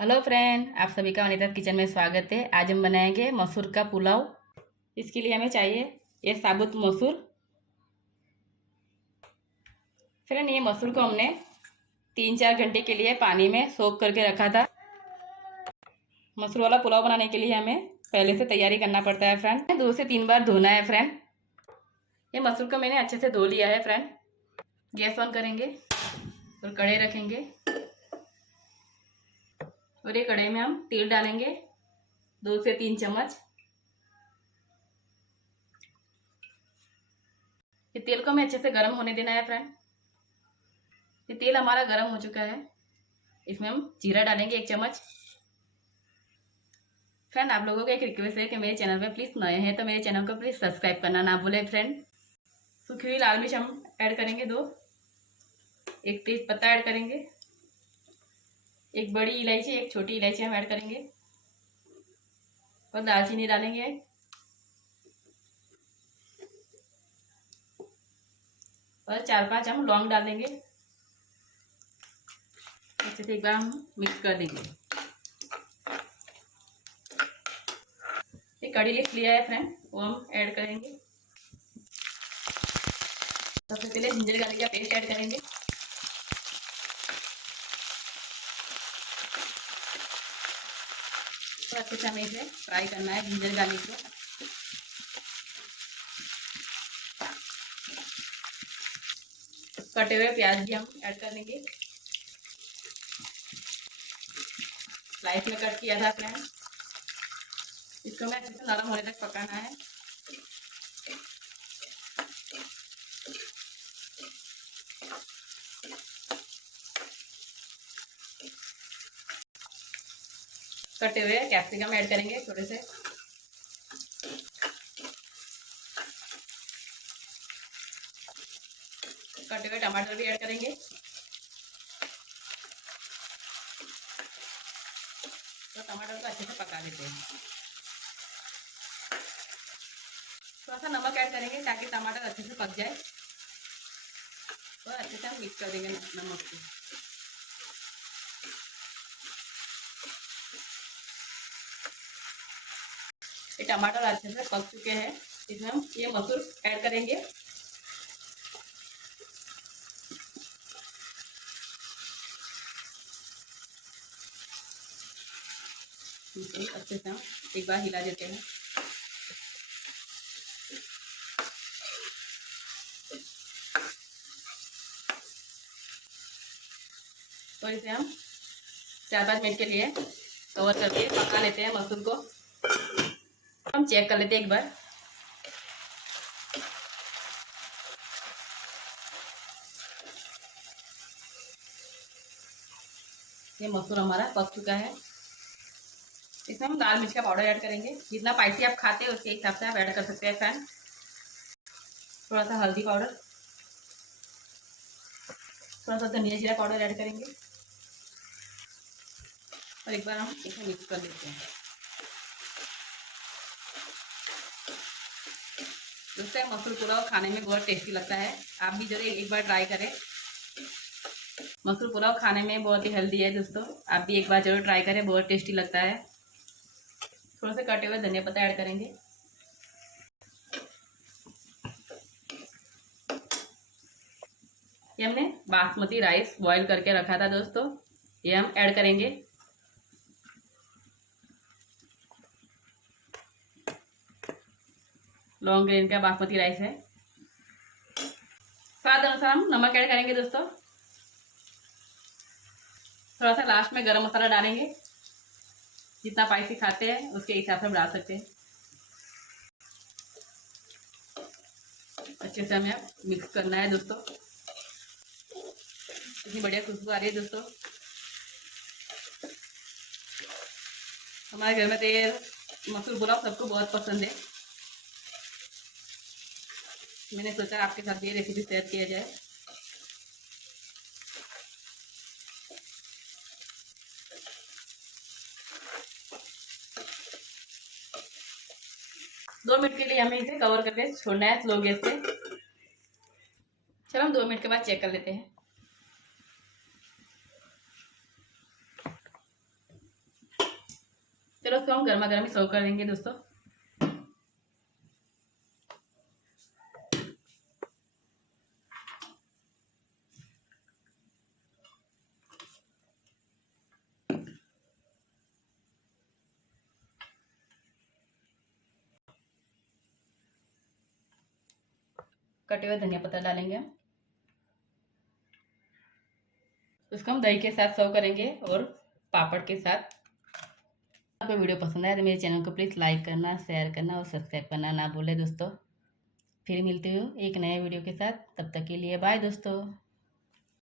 Hello friend, आप सभी का वनिता किचन में स्वागत है। आज हम बनाएंगे मसूर का पुलाव। इसके लिए हमें चाहिए ये साबुत मसूर। फ्रेंड, ये मसूर को हमने 3-4 घंटे के लिए पानी में सोख करके रखा था। मसूर वाला पुलाव बनाने के लिए हमें पहले से तैयारी करना पड़ता है फ्रेंड। 2 से 3 बार धोना है फ्रेंड। ये मसूर को मैंने अच्छे से धो लिया है फ्रेंड। गैस ऑन करेंगे और कढ़ाई रखेंगे और ये कढ़ाई में हम तेल डालेंगे 2 से 3 चम्मच। ये तेल को हमें अच्छे से गर्म होने देना है फ्रेंड। ये तेल हमारा गर्म हो चुका है। इसमें हम जीरा डालेंगे 1 चम्मच। फ्रेंड, आप लोगों को एक रिक्वेस्ट है कि मेरे चैनल पे प्लीज़ नए हैं तो मेरे चैनल को प्लीज़ सब्सक्राइब करना ना भूलें फ्रेंड। सूखी हुई लाल मिर्च हम ऐड करेंगे 2। 1 तेज पत्ता ऐड करेंगे। 1 बड़ी इलायची, 1 छोटी इलायची हम ऐड करेंगे और दालचीनी डालेंगे और 4-5 हम लौंग डाल देंगे। अच्छे से एक बार हम मिक्स कर देंगे। ये कड़ी लिस्ट लिया है फ्रेंड, वो हम ऐड करेंगे। सबसे पहले जिंजर गार्लिक का पेस्ट ऐड करेंगे। तो अच्छे से हमें इसे फ्राई करना है जिंजर गार्लिक को। कटे हुए प्याज भी हम ऐड कर देंगे। स्लाइस में कट किया था फ्रेंड। इसको हमें अच्छे से नरम होने तक पकाना है। कटे हुए कैप्सिकम ऐड करेंगे थोड़े से। कटे हुए टमाटर भी ऐड करेंगे। तो टमाटर को अच्छे से पका देते हैं। थोड़ा सा नमक ऐड करेंगे ताकि टमाटर अच्छे से पक जाए और अच्छे से हम मिक्स कर देंगे नमक को। ये टमाटर अच्छे से पक चुके हैं। इसमें हम ये मसूर ऐड करेंगे। अच्छे से हम एक बार हिला देते हैं। तो इसे हम 4-5 मिनट के लिए कवर करके पका लेते हैं मसूर को। हम चेक कर लेते हैं एक बार। ये मसूर हमारा पक चुका है। इसमें हम लाल मिर्च का पाउडर ऐड करेंगे। जितना स्पाइसी आप खाते हैं उसके हिसाब से आप ऐड कर सकते हैं फ्रेंड। थोड़ा सा हल्दी पाउडर, थोड़ा सा धनिया जीरा पाउडर ऐड करेंगे और एक बार हम इसे मिक्स कर लेते हैं। दोस्तों, मसूर पुलाव खाने में बहुत टेस्टी लगता है। आप भी जरूर एक बार ट्राई करें। मसूर पुलाव खाने में बहुत ही हेल्दी है दोस्तों। आप भी एक बार जरूर ट्राई करें, बहुत टेस्टी लगता है। थोड़ा सा कटे हुए धनिया पत्ता ऐड करेंगे। ये हमने बासमती राइस बॉईल करके रखा था दोस्तों, ये हम ऐड करेंगे। लॉन्ग ग्रेन का बासमती राइस है। स्वाद अनुसार हम नमक ऐड करेंगे दोस्तों। थोड़ा सा लास्ट में गरम मसाला डालेंगे। जितना स्पाइसी खाते हैं उसके हिसाब से हम डाल सकते हैं। अच्छे से हमें मिक्स करना है दोस्तों। इतनी बढ़िया खुशबू आ रही है दोस्तों। हमारे घर में तो ये मसूर पुलाव सबको बहुत पसंद है। मैंने सोचा आपके साथ ये रेसिपी शेयर किया जाए। दो मिनट के लिए हमें इसे कवर करके छोड़ना है स्लो गैस पे। चलो हम 2 मिनट के बाद चेक कर लेते हैं। चलो इसको हम गर्मा गर्म ही सर्व कर देंगे दोस्तों। कटे हुए धनिया पत्ता डालेंगे हम। उसको हम दही के साथ सर्व करेंगे और पापड़ के साथ। आपको वीडियो पसंद आए तो मेरे चैनल को प्लीज़ लाइक करना, शेयर करना और सब्सक्राइब करना ना भूलें दोस्तों। फिर मिलते हो एक नए वीडियो के साथ, तब तक के लिए बाय दोस्तों।